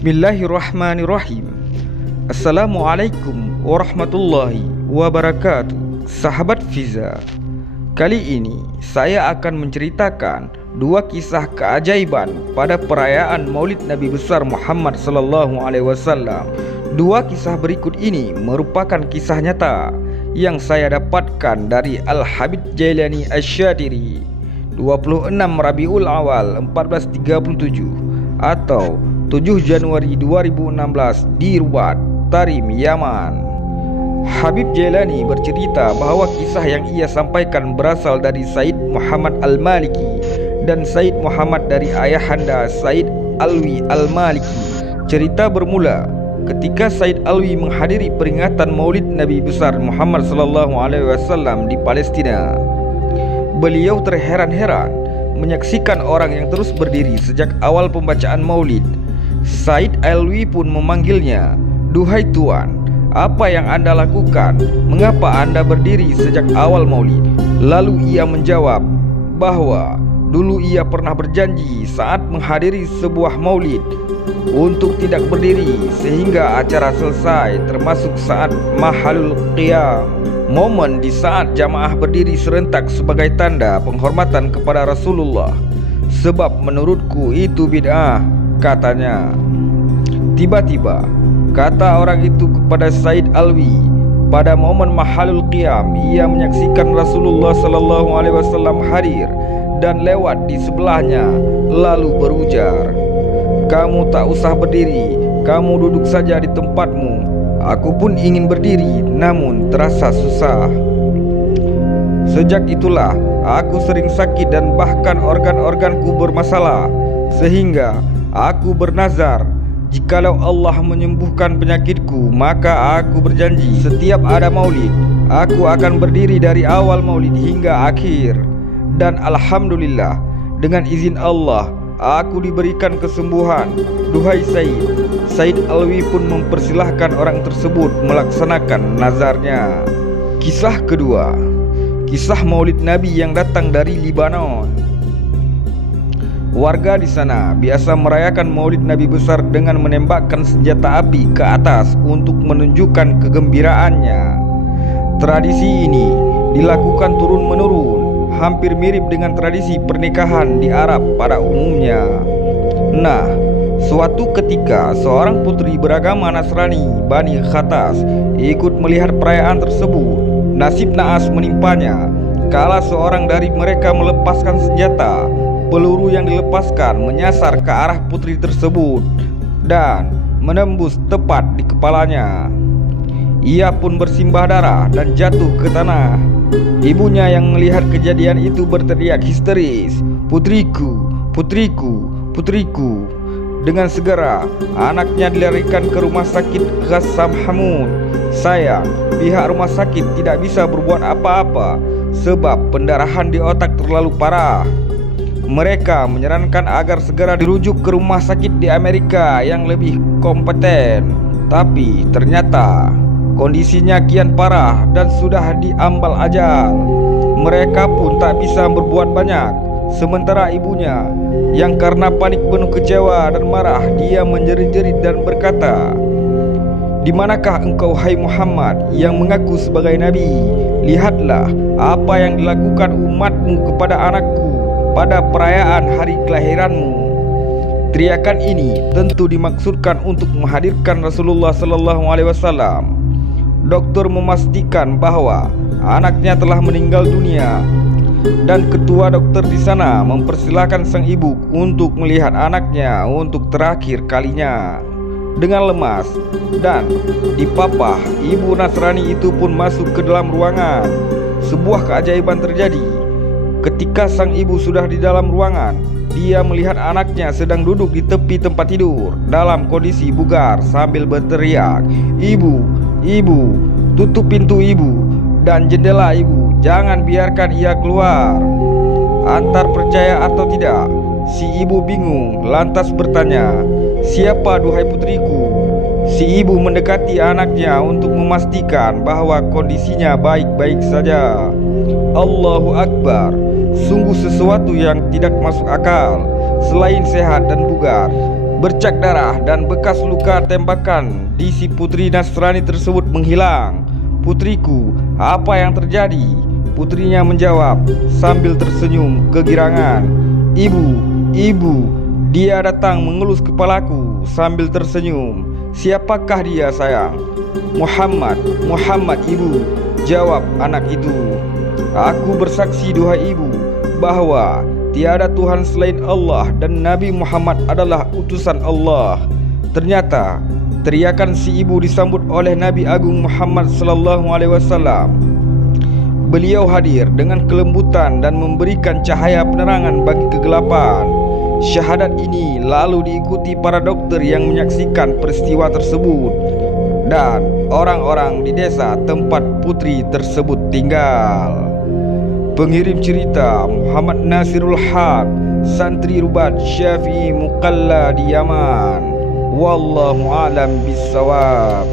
Bismillahirrahmanirrahim. Assalamualaikum warahmatullahi wabarakatuh. Sahabat Fiza, kali ini saya akan menceritakan dua kisah keajaiban pada perayaan Maulid Nabi besar Muhammad SAW. Dua kisah berikut ini merupakan kisah nyata yang saya dapatkan dari Al-Habib Jailani Asy-Syadhili 26 Rabiul Awal 1437 atau 7 Januari 2016 di Rubat, Tarim, Yaman. Habib Jailani bercerita bahwa kisah yang ia sampaikan berasal dari Said Muhammad Al-Maliki dan Said Muhammad dari ayahanda Said Alwi Al-Maliki. Cerita bermula ketika Said Alwi menghadiri peringatan Maulid Nabi besar Muhammad SAW di Palestina. Beliau terheran-heran menyaksikan orang yang terus berdiri sejak awal pembacaan Maulid. Said Alwi pun memanggilnya, "Duhai Tuan, apa yang Anda lakukan? Mengapa Anda berdiri sejak awal Maulid?" Lalu ia menjawab bahwa dulu ia pernah berjanji saat menghadiri sebuah Maulid untuk tidak berdiri sehingga acara selesai, termasuk saat Mahalul Qiyam, momen di saat jamaah berdiri serentak sebagai tanda penghormatan kepada Rasulullah. "Sebab menurutku itu bid'ah," katanya. Tiba-tiba kata orang itu kepada Said Alwi, pada momen Mahalul Qiyam ia menyaksikan Rasulullah SAW hadir dan lewat di sebelahnya, lalu berujar, "Kamu tak usah berdiri, kamu duduk saja di tempatmu. Aku pun ingin berdiri, namun terasa susah. Sejak itulah aku sering sakit dan bahkan organ-organku bermasalah, sehingga aku bernazar, jikalau Allah menyembuhkan penyakitku, maka aku berjanji setiap ada maulid, aku akan berdiri dari awal maulid hingga akhir. Dan Alhamdulillah, dengan izin Allah, aku diberikan kesembuhan. Duhai Said." Said Alwi pun mempersilahkan orang tersebut melaksanakan nazarnya. Kisah kedua, kisah Maulid Nabi yang datang dari Libanon. Warga di sana biasa merayakan Maulid Nabi besar dengan menembakkan senjata api ke atas untuk menunjukkan kegembiraannya. Tradisi ini dilakukan turun-menurun, hampir mirip dengan tradisi pernikahan di Arab pada umumnya. Nah, suatu ketika seorang putri beragama Nasrani Bani Khatas ikut melihat perayaan tersebut. Nasib naas menimpanya kala seorang dari mereka melepaskan senjata. Peluru yang dilepaskan menyasar ke arah putri tersebut dan menembus tepat di kepalanya. Ia pun bersimbah darah dan jatuh ke tanah. Ibunya yang melihat kejadian itu berteriak histeris, "Putriku, putriku, putriku." Dengan segera anaknya dilarikan ke rumah sakit Ghassam Hamud. Sayang, pihak rumah sakit tidak bisa berbuat apa-apa sebab pendarahan di otak terlalu parah. Mereka menyarankan agar segera dirujuk ke rumah sakit di Amerika yang lebih kompeten. Tapi ternyata kondisinya kian parah dan sudah diambal ajal. Mereka pun tak bisa berbuat banyak. Sementara ibunya yang karena panik penuh kecewa dan marah, dia menjerit-jerit dan berkata, "Di manakah engkau, hai Muhammad, yang mengaku sebagai Nabi? Lihatlah apa yang dilakukan umatmu kepada anakku pada perayaan hari kelahiranmu." Teriakan ini tentu dimaksudkan untuk menghadirkan Rasulullah SAW. Dokter memastikan bahwa anaknya telah meninggal dunia, dan ketua dokter di sana mempersilahkan sang ibu untuk melihat anaknya untuk terakhir kalinya. Dengan lemas dan dipapah, ibu Nasrani itu pun masuk ke dalam ruangan. Sebuah keajaiban terjadi. Ketika sang ibu sudah di dalam ruangan, dia melihat anaknya sedang duduk di tepi tempat tidur dalam kondisi bugar sambil berteriak, "Ibu, ibu, tutup pintu ibu dan jendela ibu, jangan biarkan ia keluar." Antar percaya atau tidak, si ibu bingung lantas bertanya, "Siapa duhai putriku?" Si ibu mendekati anaknya untuk memastikan bahwa kondisinya baik-baik saja. Allahu Akbar. Sungguh sesuatu yang tidak masuk akal. Selain sehat dan bugar, bercak darah dan bekas luka tembakan di si putri Nasrani tersebut menghilang. "Putriku, apa yang terjadi?" Putrinya menjawab sambil tersenyum kegirangan. Ibu, dia datang mengelus kepalaku sambil tersenyum." "Siapakah dia, sayang?" Muhammad ibu," jawab anak itu. "Aku bersaksi duhai ibu bahwa tiada Tuhan selain Allah dan Nabi Muhammad adalah utusan Allah." Ternyata teriakan si ibu disambut oleh Nabi Agung Muhammad SAW. Beliau hadir dengan kelembutan dan memberikan cahaya penerangan bagi kegelapan. Syahadat ini lalu diikuti para dokter yang menyaksikan peristiwa tersebut dan orang-orang di desa tempat putri tersebut tinggal. Pengirim cerita Muhammad Nasirul Haq, Santri Rubat Syafi'i Muqalla di Yaman. Wallahu a'lam bissawab.